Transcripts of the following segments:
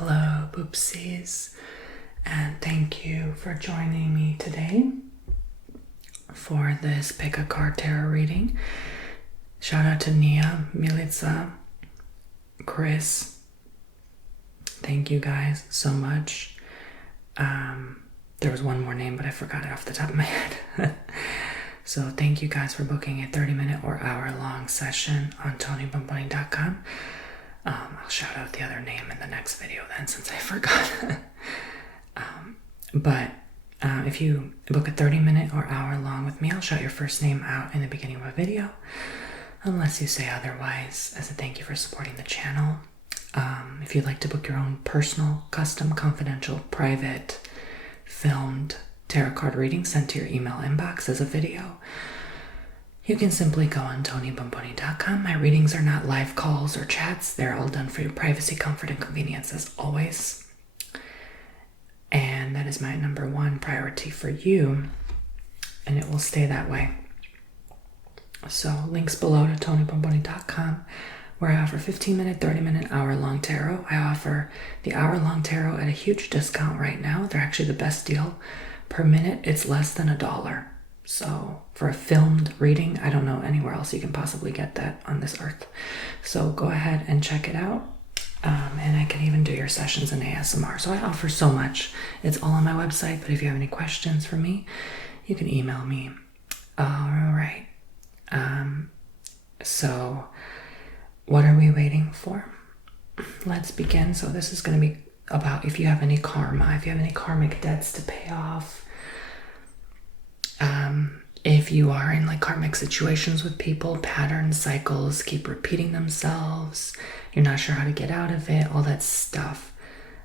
Hello, Boopsies, and thank you for joining me today for this Pick a Card Tarot reading. Shout out to Nia, Milica, Chris. Thank you guys so much. There was one more name, but I forgot it off the top of my head. So thank you guys for booking a 30-minute or hour-long session on TonyBomboni.com. I'll shout out the other name in the next video then, since I forgot. If you book a 30-minute or hour-long with me, I'll shout your first name out in the beginning of a video, unless you say otherwise, as a thank you for supporting the channel. If you'd like to book your own personal, custom, confidential, private, filmed tarot card reading sent to your email inbox as a video, you can simply go on TonyBomboni.com. My readings are not live calls or chats. They're all done for your privacy, comfort, and convenience as always. And that is my number one priority for you, and it will stay that way. So links below to TonyBomboni.com, where I offer 15-minute, 30-minute, hour-long tarot. I offer the hour-long tarot at a huge discount right now. They're actually the best deal. Per minute, it's less than $1. So for a filmed reading, I don't know anywhere else you can possibly get that on this earth. So go ahead and check it out. And I can even do your sessions in ASMR. So I offer so much. It's all on my website, but if you have any questions for me, you can email me. All right. So what are we waiting for? Let's begin. So this is going to be about if you have any karma, if you have any karmic debts to pay off. If you are in like karmic situations with people, patterns, cycles keep repeating themselves, you're not sure how to get out of it, all that stuff.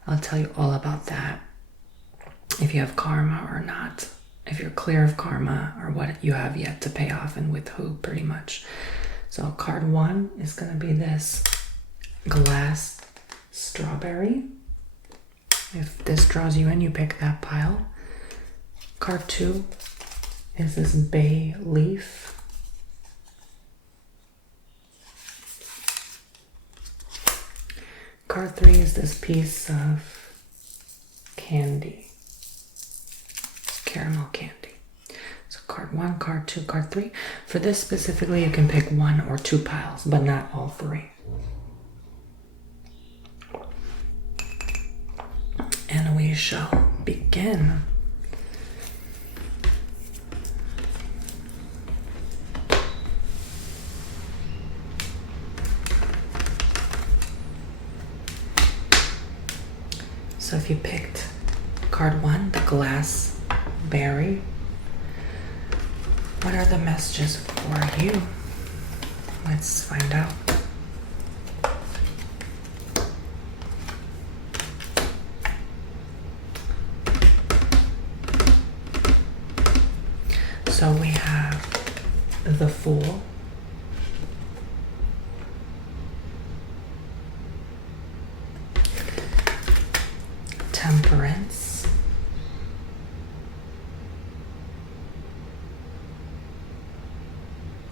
I'll tell you all about that. If you have karma or not, if you're clear of karma or what you have yet to pay off and with who, pretty much. So card one is going to be this glass strawberry. If this draws you in, you pick that pile. Card two is this bay leaf. Card three is this piece of candy, caramel candy. So card one, card two, card three. For this specifically, you can pick one or two piles, but not all three. And we shall begin. So if you picked card one, the glass berry, what are the messages for you? Let's find out. So we have the Fool, Temperance,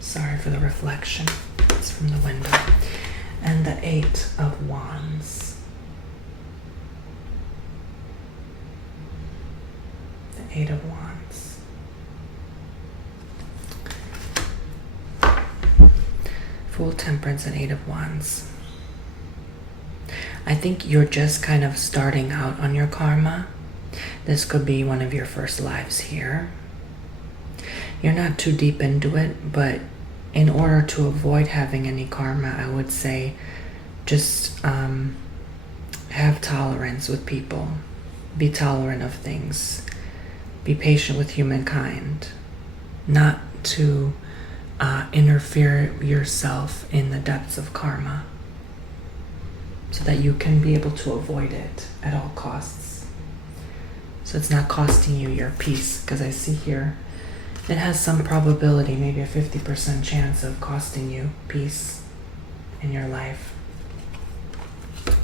sorry for the reflection, it's from the window, and the Eight of Wands. The Eight of Wands. Fool, Temperance, and Eight of Wands. I think you're just kind of starting out on your karma. This could be one of your first lives here. You're not too deep into it, but in order to avoid having any karma, I would say just have tolerance with people. Be tolerant of things. Be patient with humankind. Not to interfere yourself in the depths of karma, so that you can be able to avoid it at all costs. So it's not costing you your peace, because I see here it has some probability, maybe a 50% chance of costing you peace in your life.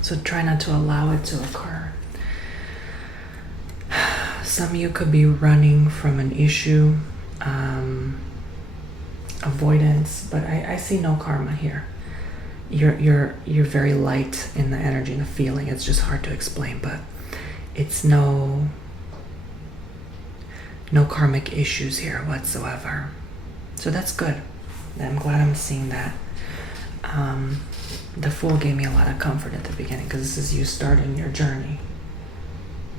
So try not to allow it to occur. Some of you could be running from an issue, avoidance, but I see no karma here. you're very light in the energy and the feeling. It's just hard to explain, but it's no karmic issues here whatsoever. So that's good. I'm glad I'm seeing that. The Fool gave me a lot of comfort at the beginning because this is you starting your journey.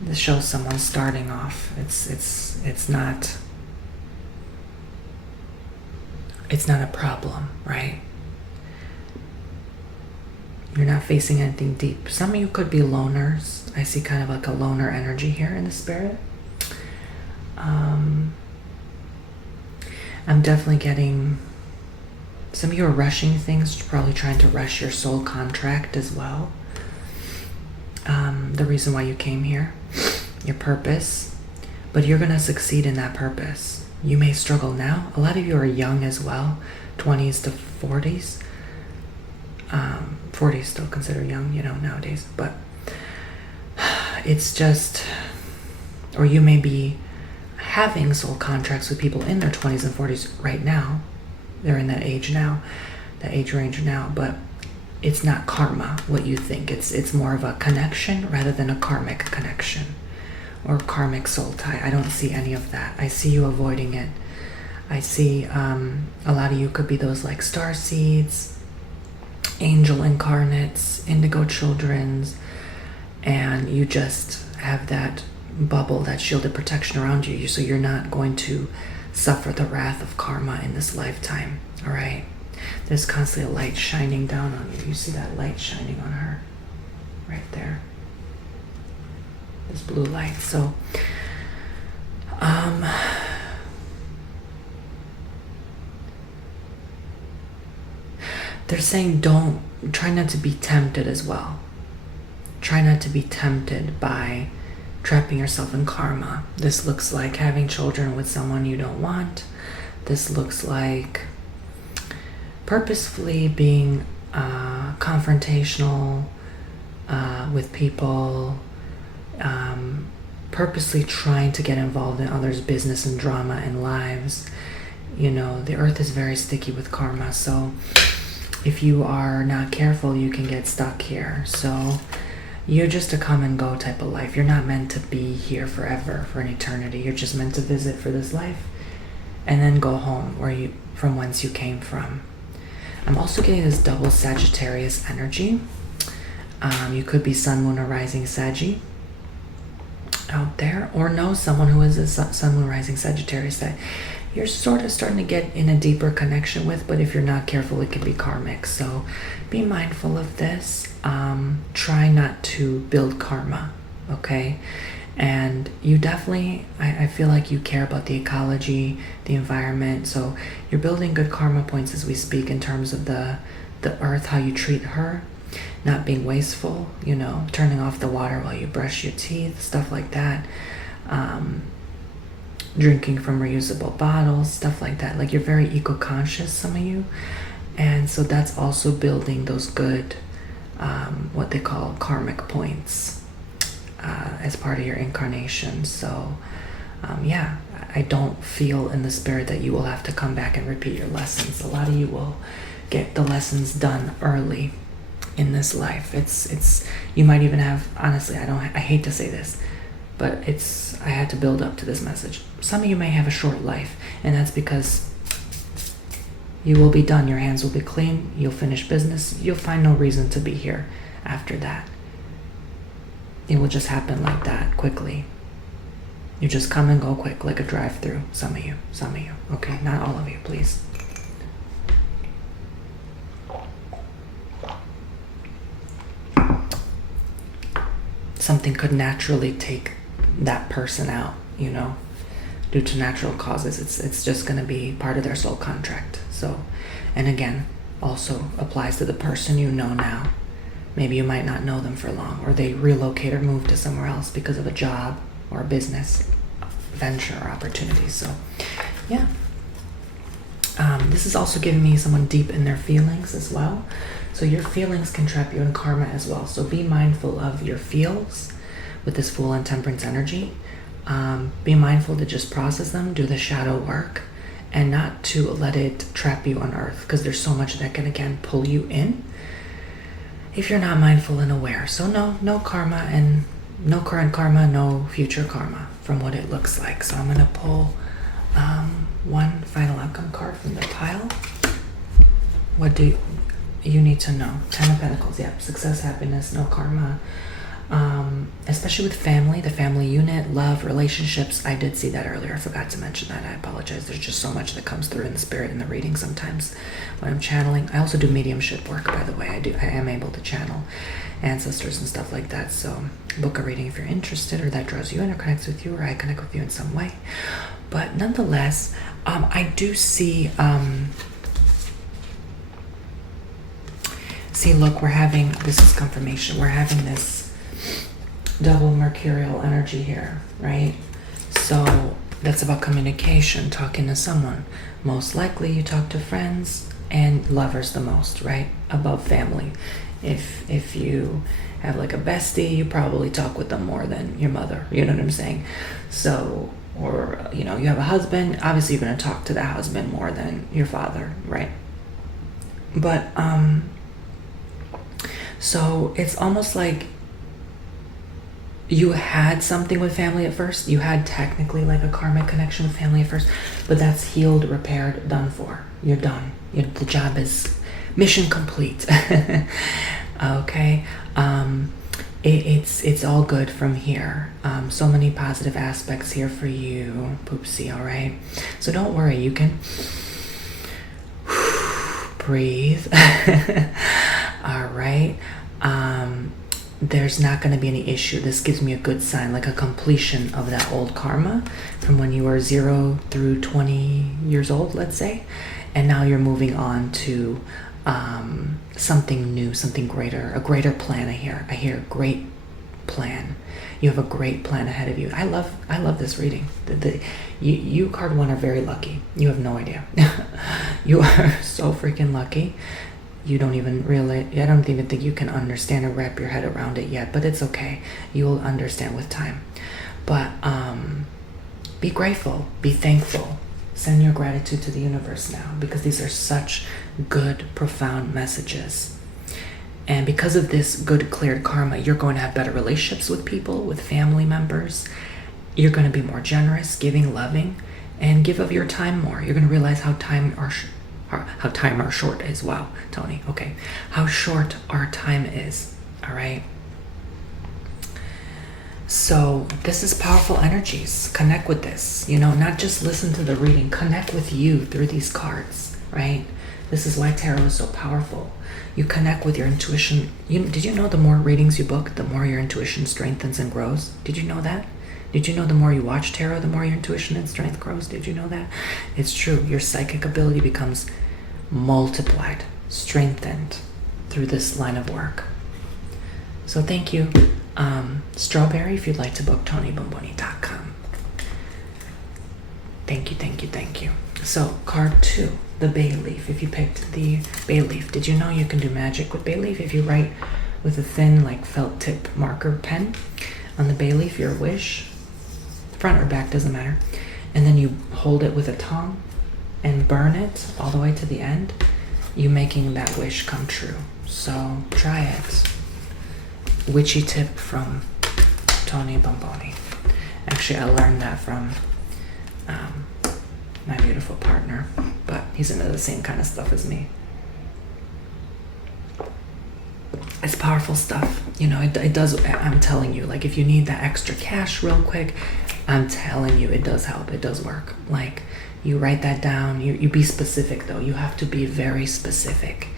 This shows someone starting off. It's not a problem, right? You're not facing anything deep. Some of you could be loners. I see kind of like a loner energy here in the spirit. I'm definitely getting some of you are rushing things, probably trying to rush your soul contract as well. The reason why you came here, your purpose, but you're going to succeed in that purpose. You may struggle now. A lot of you are young as well, 20s to 40s. 40s still considered young, nowadays, but it's just, or you may be having soul contracts with people in their 20s and 40s right now. They're in that age now, that age range now, but it's not karma, what you think. It's more of a connection rather than a karmic connection or karmic soul tie. I don't see any of that. I see you avoiding it. I see a lot of you could be those like star seeds, angel incarnates, indigo children's, and you just have that bubble, that shielded protection around you, so you're not going to suffer the wrath of karma in this lifetime. All right, there's constantly a light shining down on you. You see that light shining on her right there, this blue light. So they're saying try not to be tempted as well. Try not to be tempted by trapping yourself in karma. This looks like having children with someone you don't want. This looks like purposefully being confrontational with people, purposely trying to get involved in others' business and drama and lives. The earth is very sticky with karma, so if you are not careful, you can get stuck here. So you're just a come and go type of life. You're not meant to be here forever, for an eternity. You're just meant to visit for this life and then go home from whence you came from. I'm also getting this double Sagittarius energy. You could be sun, moon, or rising Saggy out there, or know someone who is a sun, moon, rising Sagittarius that you're sort of starting to get in a deeper connection with, but if you're not careful, it can be karmic. So be mindful of this. Try not to build karma, okay? And you definitely, I feel like you care about the ecology, the environment, so you're building good karma points as we speak in terms of the earth, how you treat her, not being wasteful, turning off the water while you brush your teeth, stuff like that. Drinking from reusable bottles, stuff like that. Like, you're very eco-conscious, some of you, and so that's also building those good what they call karmic points as part of your incarnation. So I don't feel in the spirit that you will have to come back and repeat your lessons. A lot of you will get the lessons done early in this life. It's you might even have, honestly, I hate to say this, but I had to build up to this message. Some of you may have a short life, and that's because you will be done. Your hands will be clean. You'll finish business. You'll find no reason to be here after that. It will just happen like that, quickly. You just come and go quick, like a drive-through. Some of you. Okay, not all of you, please. Something could naturally take that person out, due to natural causes. It's just going to be part of their soul contract. So, and again, also applies to the person you know now. Maybe you might not know them for long, or they relocate or move to somewhere else because of a job or a business venture or opportunity. So, yeah. This is also giving me someone deep in their feelings as well. So your feelings can trap you in karma as well. So be mindful of your feels with this Fool and Temperance energy. Be mindful to just process them, do the shadow work, and not to let it trap you on earth, because there's so much that can, again, pull you in. if you're not mindful and aware. So no karma, and no current karma, no future karma from what it looks like. So I'm going to pull one final outcome card from the pile. What do you need to know? 10 of Pentacles. Yep. Success, happiness, no karma. Especially with family, the family unit, love, relationships. I did see that earlier. I forgot to mention that. I apologize. There's just so much that comes through in the spirit in the reading sometimes when I'm channeling. I also do mediumship work, by the way. I am able to channel ancestors and stuff like that. So book a reading if you're interested, or that draws you in or connects with you, or I connect with you in some way. But nonetheless, I do see look, we're having, this is confirmation, we're having this double mercurial energy here, right? So that's about communication, talking to someone. Most likely you talk to friends and lovers the most, right? Above family. If you have like a bestie, you probably talk with them more than your mother, you know what I'm saying? So, or you know, you have a husband, obviously you're going to talk to that husband more than your father, right? But so it's almost like you had something with family at first. You had technically like a karmic connection with family at first, but that's healed, repaired, done for. You're done. The job is mission complete. Okay. It's all good from here. So many positive aspects here for you, Poopsie. All right. So don't worry. You can breathe. All right. There's not going to be any issue. This gives me a good sign, like a completion of that old karma from when you were 0 through 20 years old, let's say. And now you're moving on to something new, something greater, a greater plan. I hear great plan. You have a great plan ahead of you. I love this reading. You card one are very lucky. You have no idea. You are so freaking lucky. You don't even realize, I don't even think you can understand or wrap your head around it yet, but it's okay. You'll understand with time. But be grateful, be thankful. Send your gratitude to the universe now, because these are such good, profound messages. And because of this good, cleared karma, you're going to have better relationships with people, with family members. You're going to be more generous, giving, loving, and give of your time more. You're going to realize how time our short is. Wow, Tony. Okay. How short our time is. All right. So this is powerful energies. Connect with this. You know, not just listen to the reading. Connect with you through these cards, right? This is why tarot is so powerful. You connect with your intuition. Did you know the more readings you book, the more your intuition strengthens and grows? Did you know that? Did you know the more you watch tarot, the more your intuition and strength grows? Did you know that? It's true. Your psychic ability becomes multiplied, strengthened through this line of work. So thank you. Strawberry, if you'd like to book, TonyBomboni.com. Thank you, thank you, thank you. So card 2, the bay leaf. If you picked the bay leaf, did you know you can do magic with bay leaf? If you write with a thin like felt tip marker pen on the bay leaf, your wish, front or back, doesn't matter, and then you hold it with a tongue and burn it all the way to the end, you making that wish come true. So try it. Witchy tip from Tony Bomboni. Actually, I learned that from my beautiful partner, but he's into the same kind of stuff as me. It's powerful stuff. You know, it does, I'm telling you, like if you need that extra cash real quick, I'm telling you, it does help. It does work. Like you write that down, you be specific though. You have to be very specific.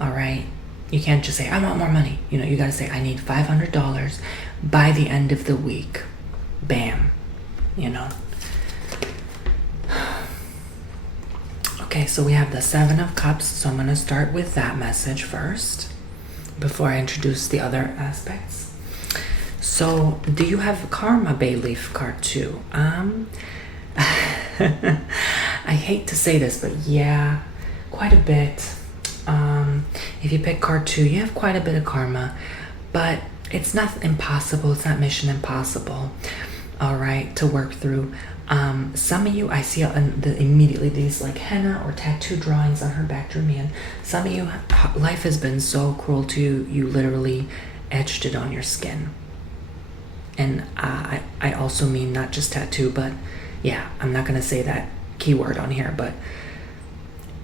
All right. You can't just say, I want more money. You know, you got to say, I need $500 by the end of the week. Bam. You know. Okay, so we have the 7 of Cups. So I'm going to start with that message first before I introduce the other aspects. So do you have Karma Bay Leaf card 2? I hate to say this, but yeah, quite a bit. If you pick card 2, you have quite a bit of karma, but it's not impossible. It's not mission impossible, all right, to work through. Some of you, I see immediately these like henna or tattoo drawings on her back drew me in. Some of you, life has been so cruel to you, you literally etched it on your skin. And I also mean not just tattoo, but yeah, I'm not going to say that keyword on here, but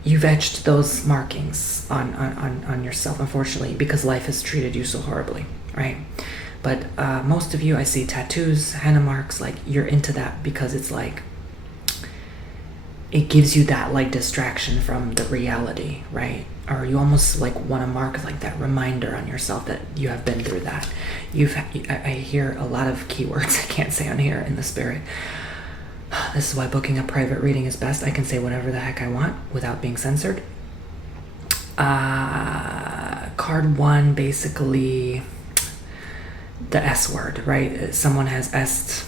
you've etched those markings on yourself, unfortunately, because life has treated you so horribly, right? But most of you, I see tattoos, henna marks, like you're into that because it's like, it gives you that like distraction from the reality, right? Or you almost like want to mark like that reminder on yourself that you have been through that. I hear a lot of keywords I can't say on here in the spirit. This is why booking a private reading is best. I can say whatever the heck I want without being censored. Card 1, basically the S word, right? Someone has S'd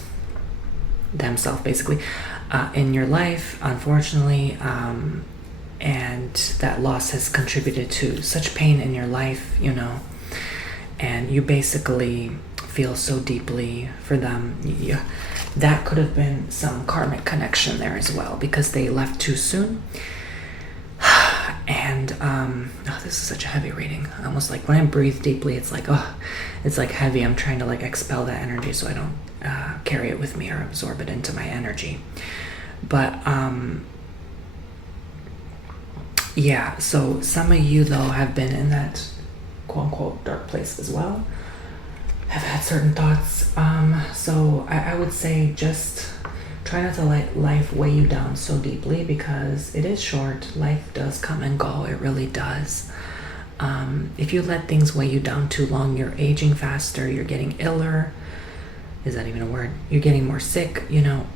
themselves basically in your life, unfortunately, and that loss has contributed to such pain in your life, you know, and you basically feel so deeply for them. That could have been some karmic connection there as well, because they left too soon. And this is such a heavy reading. Almost like when I breathe deeply, it's like, it's like heavy. I'm trying to like expel that energy so I don't carry it with me or absorb it into my energy. But yeah, so some of you though have been in that quote unquote dark place as well, have had certain thoughts. So I would say just try not to let life weigh you down so deeply, because it is short. Life does come and go. It really does. If you let things weigh you down too long, you're aging faster, you're getting iller. Is that even a word? You're getting more sick, you know.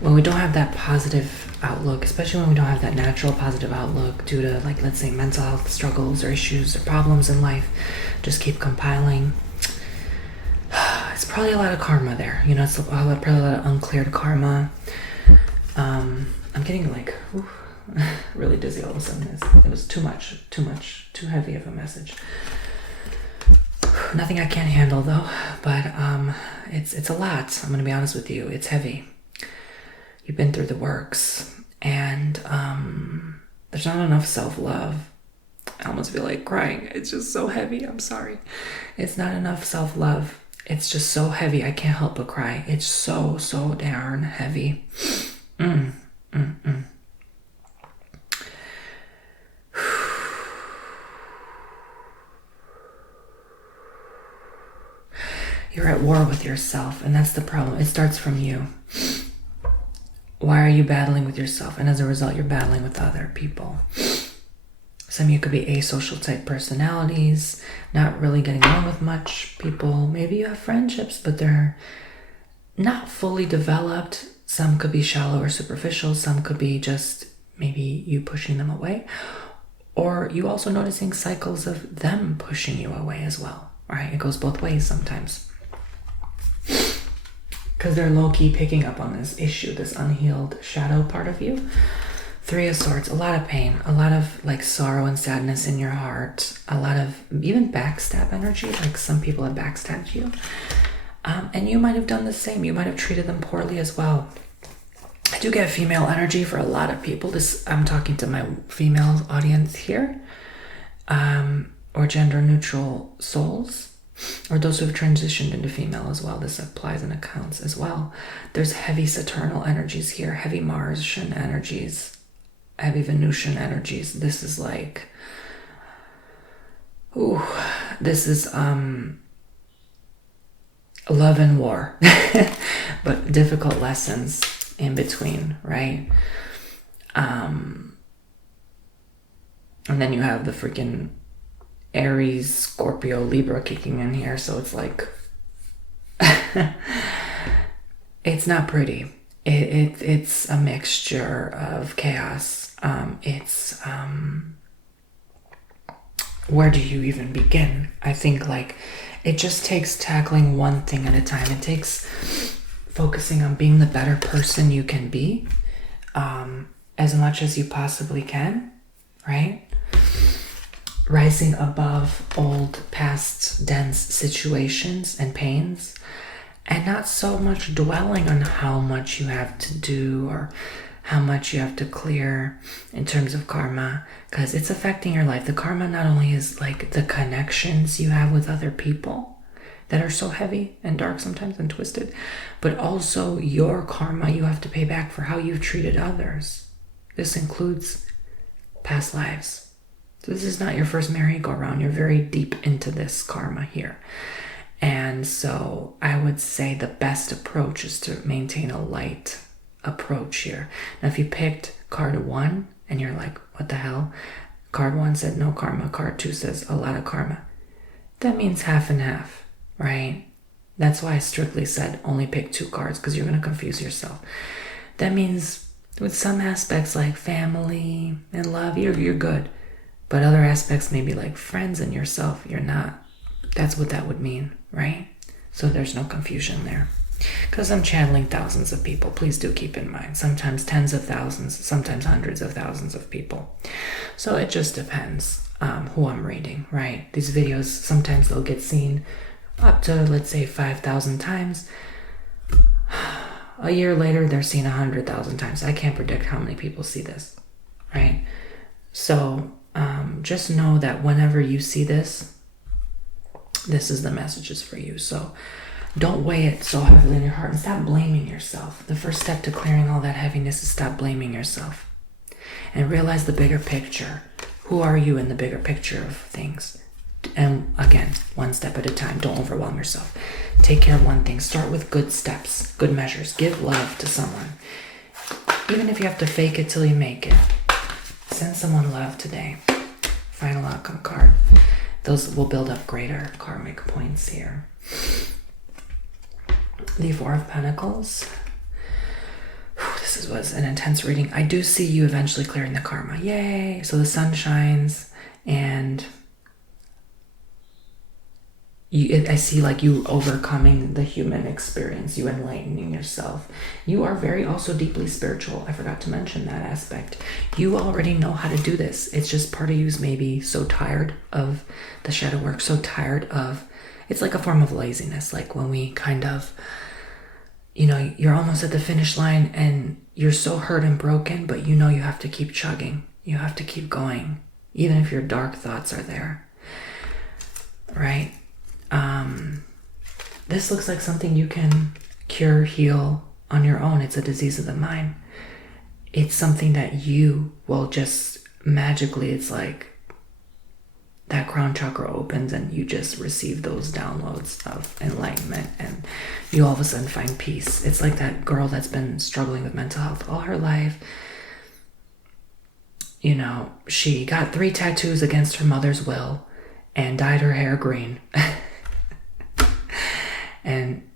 When we don't have that positive outlook, especially when we don't have that natural positive outlook due to, like, let's say mental health struggles or issues or problems in life, just keep compiling. It's probably a lot of karma there, you know. It's probably a lot of uncleared karma. I'm getting like really dizzy all of a sudden. It was too much, too heavy of a message. Nothing I can't handle though, but it's a lot. I'm gonna be honest with you. It's heavy. You've been through the works, and there's not enough self-love. I almost feel like crying. It's just so heavy. I'm sorry. It's not enough self-love. It's just so heavy. I can't help but cry. It's so darn heavy. You're at war with yourself, and that's the problem. It starts from you. Why are you battling with yourself? And as a result, you're battling with other people. Some of you could be asocial type personalities, not really getting along with much people. Maybe you have friendships, but they're not fully developed. Some could be shallow or superficial. Some could be just maybe you pushing them away. Or you also noticing cycles of them pushing you away as well, right? It goes both ways sometimes. Because they're low-key picking up on this issue, this unhealed shadow part of you. 3 of Swords, a lot of pain, a lot of like sorrow and sadness in your heart, a lot of even backstab energy, like some people have backstabbed you. And you might have done the same. You might have treated them poorly as well. I do get female energy for a lot of people. I'm talking to my female audience here, or gender neutral souls, or those who have transitioned into female as well. This applies and accounts as well. There's heavy Saturnal energies here, heavy Martian energies, heavy Venusian energies. This is like, this is love and war, but difficult lessons in between, right? And then you have the freaking Aries, Scorpio, Libra kicking in here, so it's like it's not pretty. It's a mixture of chaos. Where do you even begin? I think like it just takes tackling one thing at a time. It takes focusing on being the better person you can be, as much as you possibly can, right? Rising above old past dense situations and pains, and not so much dwelling on how much you have to do or how much you have to clear in terms of karma, because it's affecting your life. The karma not only is like the connections you have with other people that are so heavy and dark sometimes and twisted, but also your karma you have to pay back for how you've treated others. This includes past lives. So this is not your first merry-go-round. You're very deep into this karma here. And so I would say the best approach is to maintain a light approach here. Now, if you picked card 1 and you're like, what the hell? Card 1 said no karma. Card 2 says a lot of karma. That means half and half, right? That's why I strictly said only pick 2 cards, because you're going to confuse yourself. That means with some aspects like family and love, you're good. But other aspects, maybe like friends and yourself, you're not. That's what that would mean, right? So there's no confusion there. Because I'm channeling thousands of people. Please do keep in mind. Sometimes tens of thousands, sometimes hundreds of thousands of people. So it just depends who I'm reading, right? These videos, sometimes they'll get seen up to, let's say, 5,000 times. A year later, they're seen 100,000 times. I can't predict how many people see this, right? So just know that whenever you see this, this is the messages for you. So don't weigh it so heavily in your heart and stop blaming yourself. The first step to clearing all that heaviness is stop blaming yourself and realize the bigger picture. Who are you in the bigger picture of things? And again, one step at a time. Don't overwhelm yourself. Take care of one thing. Start with good steps, good measures. Give love to someone. Even if you have to fake it till you make it. Send someone love today. Final outcome card. Those will build up greater karmic points here. The Four of Pentacles. This was an intense reading. I do see you eventually clearing the karma. Yay! So the sun shines and I see like you overcoming the human experience, you enlightening yourself. You are very also deeply spiritual. I forgot to mention that aspect. You already know how to do this. It's just part of you's maybe so tired of the shadow work, so tired of, it's like a form of laziness. Like when we kind of, you're almost at the finish line and you're so hurt and broken, but you know you have to keep chugging. You have to keep going, even if your dark thoughts are there, right? This looks like something you can cure, heal on your own. It's a disease of the mind. It's something that you will just magically, it's like that crown chakra opens and you just receive those downloads of enlightenment and you all of a sudden find peace. It's like that girl that's been struggling with mental health all her life. She got 3 tattoos against her mother's will and dyed her hair green. And,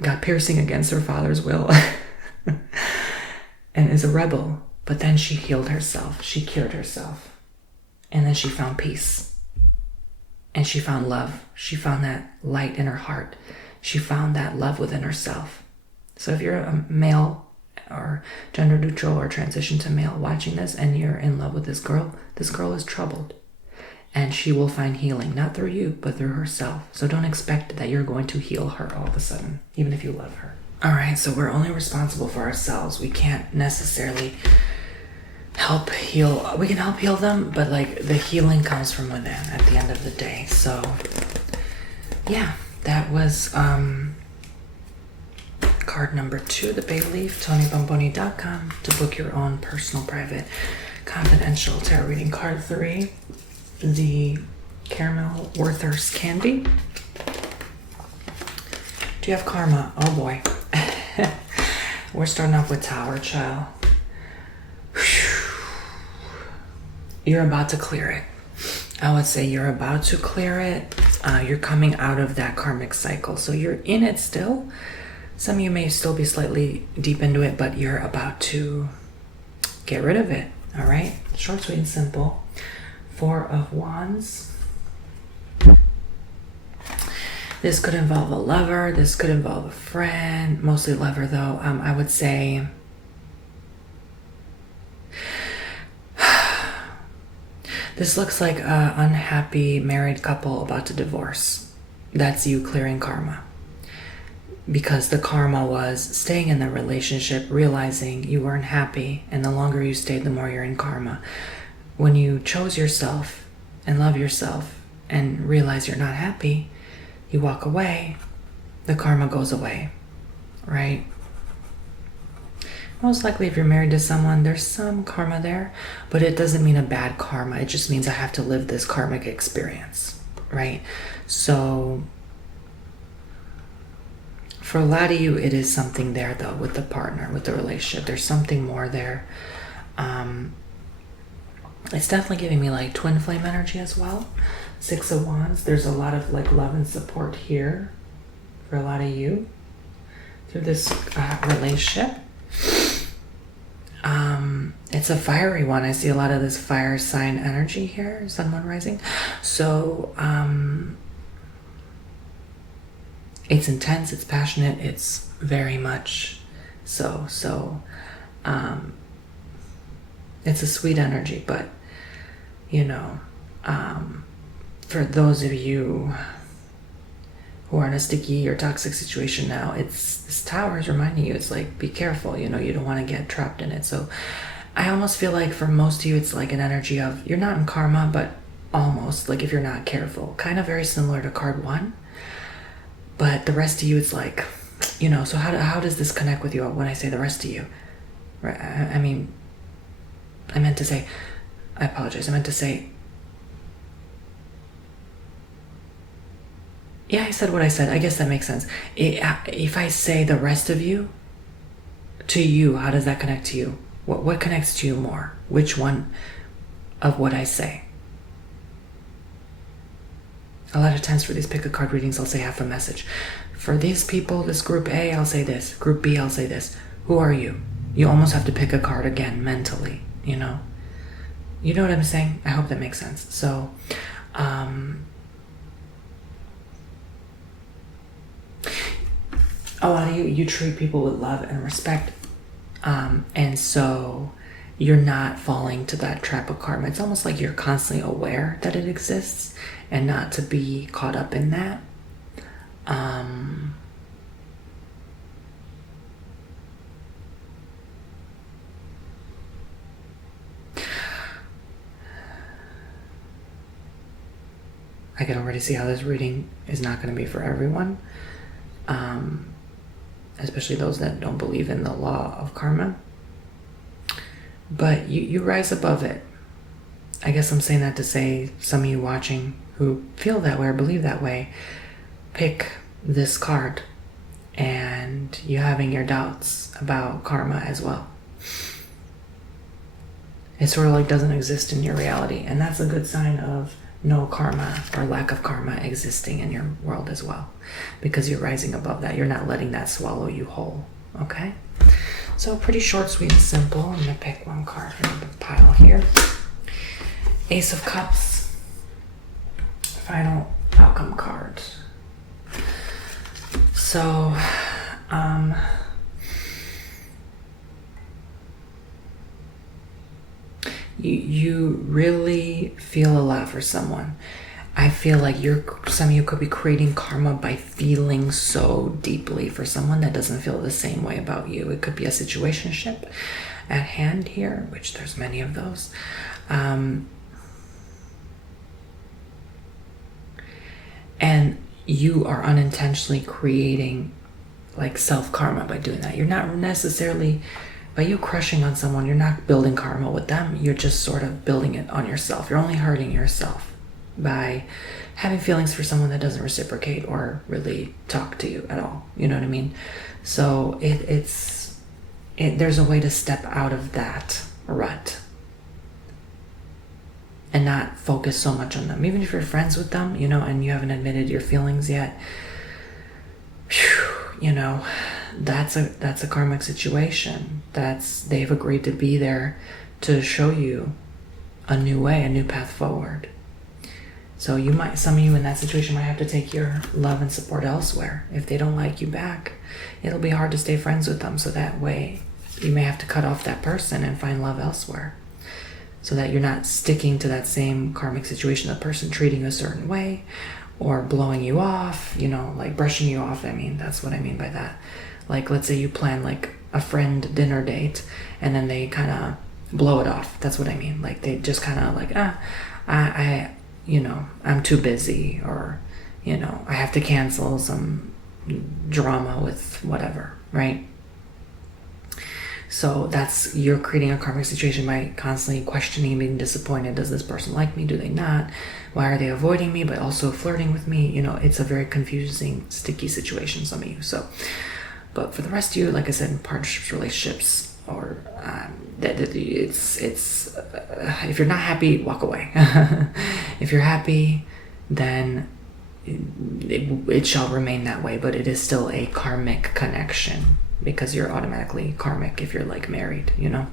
got piercing against her father's will and is a rebel. But then she healed herself. She cured herself. And then she found peace. And she found love. She found that light in her heart. She found that love within herself. So if you're a male or gender neutral or transition to male watching this and you're in love with this girl is troubled. And she will find healing, not through you, but through herself. So don't expect that you're going to heal her all of a sudden, even if you love her. All right, so we're only responsible for ourselves. We can't necessarily help heal. We can help heal them, but like the healing comes from within at the end of the day. So yeah, that was card number 2, the Bay Leaf, TonyBomboni.com to book your own personal, private, confidential tarot reading. Card 3, the Caramel Werther's Candy. Do you have karma? Oh boy. We're starting off with Tower, child. You're about to clear it. I would say you're about to clear it. You're coming out of that karmic cycle. So you're in it still. Some of you may still be slightly deep into it, but you're about to get rid of it. All right? Short, sweet, and simple. 4 of Wands. This could involve a lover. This could involve a friend. Mostly lover, though. I would say this looks like an unhappy married couple about to divorce. That's you clearing karma. because the karma was staying in the relationship, realizing you weren't happy, and the longer you stayed, the more you're in karma. When you chose yourself and love yourself and realize you're not happy, you walk away, the karma goes away, right? Most likely if you're married to someone, there's some karma there, but it doesn't mean a bad karma. It just means I have to live this karmic experience, right? So for a lot of you, it is something there though with the partner, with the relationship. There's something more there. It's definitely giving me like twin flame energy as well. 6 of Wands. There's a lot of like love and support here for a lot of you through this relationship. It's a fiery one. I see a lot of this fire sign energy here, Sun, Moon, Rising. So it's intense, it's passionate, it's very much so it's a sweet energy, but you know, for those of you who are in a sticky or toxic situation now, this tower is reminding you, it's like, be careful, you know, you don't want to get trapped in it. So I almost feel like for most of you, it's like an energy of, you're not in karma, but almost, like if you're not careful, kind of very similar to card 1. But the rest of you, it's like, you know, so how does this connect with you when I say the rest of you? Right? I mean, I meant to say, I apologize. I meant to say, yeah, I said what I said. I guess that makes sense. If I say the rest of you, to you, how does that connect to you? What connects to you more? Which one of what I say? A lot of times for these pick a card readings, I'll say half a message. For these people, this group A, I'll say this. Group B, I'll say this. Who are you? You almost have to pick a card again mentally, you know? You know what I'm saying? I hope that makes sense. So, a lot of you treat people with love and respect. And so you're not falling to that trap of karma. It's almost like you're constantly aware that it exists and not to be caught up in that. I can already see how this reading is not going to be for everyone. Especially those that don't believe in the law of karma. But you rise above it. I guess I'm saying that to say some of you watching who feel that way or believe that way, pick this card and you having your doubts about karma as well. It sort of like doesn't exist in your reality, and that's a good sign of no karma or lack of karma existing in your world as well, because you're rising above that. You're not letting that swallow you whole. Okay, so pretty short, sweet, and simple. I'm gonna pick one card from the pile here. Ace of Cups, final outcome card. So you really feel a lot for someone. I feel like some of you could be creating karma by feeling so deeply for someone that doesn't feel the same way about you. It could be a situationship at hand here, which there's many of those. And you are unintentionally creating like self-karma by doing that. You're not necessarily, by you crushing on someone, you're not building karma with them. You're just sort of building it on yourself. You're only hurting yourself by having feelings for someone that doesn't reciprocate or really talk to you at all. You know what I mean? So there's a way to step out of that rut and not focus so much on them. Even if you're friends with them, you know, and you haven't admitted your feelings yet, you know, that's a karmic situation. They've agreed to be there to show you a new way, a new path forward. So some of you in that situation might have to take your love and support elsewhere. If they don't like you back, it'll be hard to stay friends with them. So that way you may have to cut off that person and find love elsewhere, so that you're not sticking to that same karmic situation, the person treating you a certain way, or blowing you off, you know, like brushing you off. I mean, that's what I mean by that. Like, let's say you plan like a friend dinner date and then they kind of blow it off. That's what I mean. Like, they just kind of like, I you know, I'm too busy, or, you know, I have to cancel some drama with whatever, right? So that's, you're creating a karmic situation by constantly questioning, being disappointed. Does this person like me? Do they not? Why are they avoiding me but also flirting with me? You know, it's a very confusing, sticky situation, some of you. So, but for the rest of you, like I said, in partnerships, relationships, or it's if you're not happy, walk away. If you're happy, then it shall remain that way, but it is still a karmic connection, because you're automatically karmic if you're like married, you know.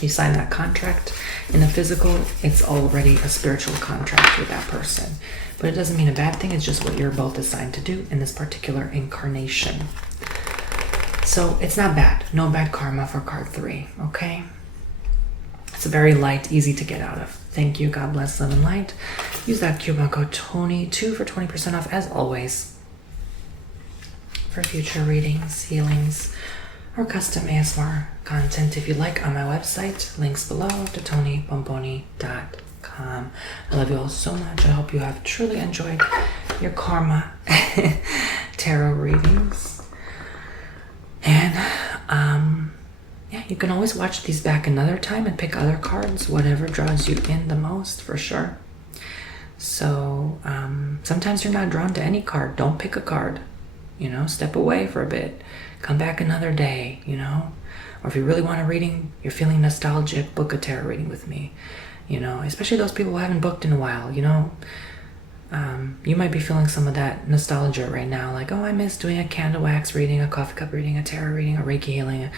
You sign that contract in a physical, it's already a spiritual contract with that person. But it doesn't mean a bad thing, it's just what you're both assigned to do in this particular incarnation. So it's not bad. No bad karma for card 3, okay? It's very light, easy to get out of. Thank you, God bless, love and light. Use that coupon code TONY2 for 20% off, as always, for future readings, healings, or custom ASMR content if you like on my website. Links below to TonyBomboni.com. I love you all so much. I hope you have truly enjoyed your karma tarot readings. And yeah, you can always watch these back another time and pick other cards, whatever draws you in the most, for sure. So sometimes you're not drawn to any card. Don't pick a card. You know, step away for a bit. Come back another day, you know. Or if you really want a reading, you're feeling nostalgic, book a tarot reading with me. You know, especially those people who haven't booked in a while, you know. You might be feeling some of that nostalgia right now, like, oh, I miss doing a candle wax reading, a coffee cup reading, a tarot reading, a Reiki healing,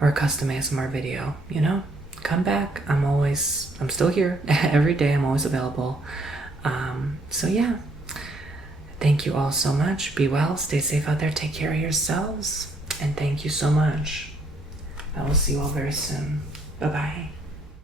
or a custom ASMR video, you know. Come back. I'm still here every day. I'm always available. So yeah, thank you all so much. Be well, stay safe out there, take care of yourselves, and thank you so much. I will see you all very soon. Bye-bye.